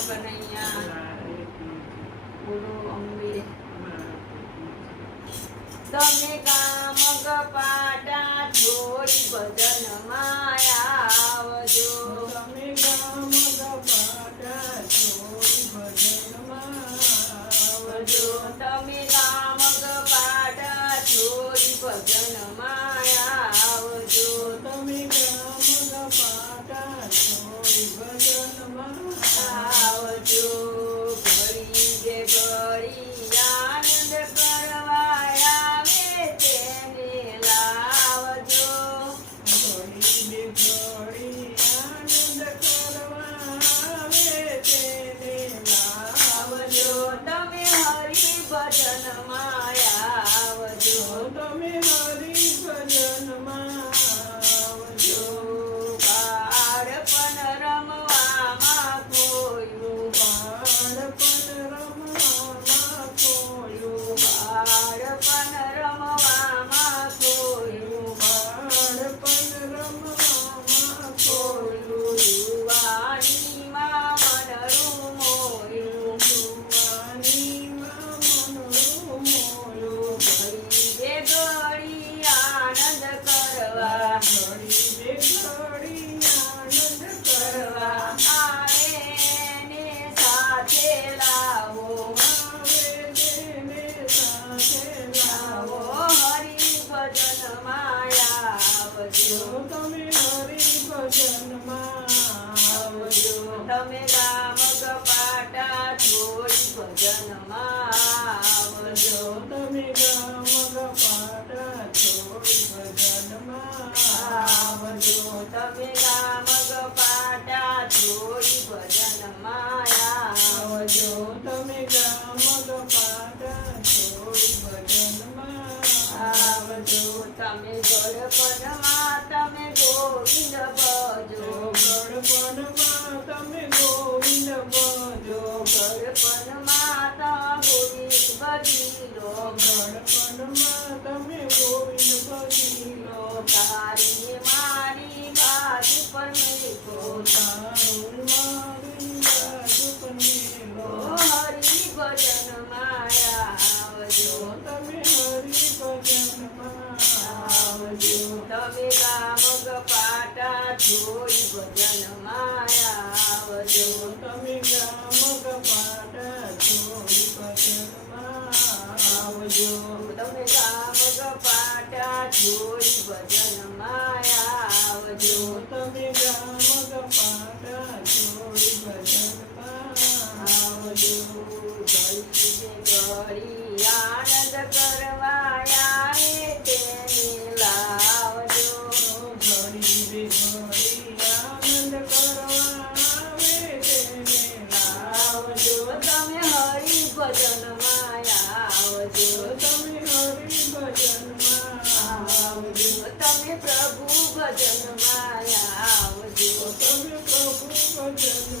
કનૈયા બોલો અંબે તમે કામ કપાટા છોડી ભજન આવજો તમે કામ કપાટા છોડી ભજનમાં આવજો તમે કામ કપાટા છોડી ભજનમાં આવજો તમે કામ કપાટા છોડી ભજનમાં આવજો ઘડી જે ઘડી આનંદ કરવા આવે તેને લાવજો ઘડી ઘડી આનંદ કરવા આવે તેને લાવજો તમે હરિ ભજનમાં આવજો તમે હરિ ભજનમાં આવજો બાળપણ રમવામાં ખોયું બાળપણ રમવામાં ખોયું બાળપણ રમવામાં ખોયું બાળપણ રમવામાં ખોયું યુવાનીમાં મનરું મોયું જુવાનીમાં મનરું મોયું ઘડી જે ઘડી આનંદ કરવા ઘડી બે ઘડી આનંદ કરવા આવે ને સાથે લાવો આવે તેને સાથે લાવો હરિ ભજનમાં આવજો તમે હરિ ભજનમાં આવજો તમે ગામ કપાટા છોડી ભજનમાં આવજો તમે ગામ કપાટા છોડી ભજનમાં આવજો તમે ગામ કપાટા છોડી ભજનમાં આવજો તમે ગામ કપાટા છોડી ભજનમાં આવજો તમે ગળપણમાં તમે ગોવિંદ ભજો ગળપણમાં તમે ગોવિંદ ભજો ગળપણમાં ગોવિંદ ભજીલો ગળપણમાં તમે ગોવિંદ ભજીલો તારી મારી બાજુ પર મેકો તારું મારી બાજુ પનેલો હરિ ભજનમાં આવજો તમે હરિ ભજનમાં આવજો તમે ગામ કપાટા છોડી ભજનમાં આવજો તમે ગામ કપાટા છોડી ભજનમાં આવજો તમે ગામ કપાટા છોડી ભજનમાં આવજો તમે ગામ કપાટા છોડી ભજનમાં આવજો ઘડી જે ઘડી આનંદ કરવા આવે તેને લાવજો ઘડી બે ઘડી આનંદ કરવા આવે તેને લાવજો તમે હરિ ભજનમાં આવજો તમે હરિ ભજનમાં આવજો તમે પ્રભુ ભજનમાં આવજો તમે પ્રભુ ભજનમાં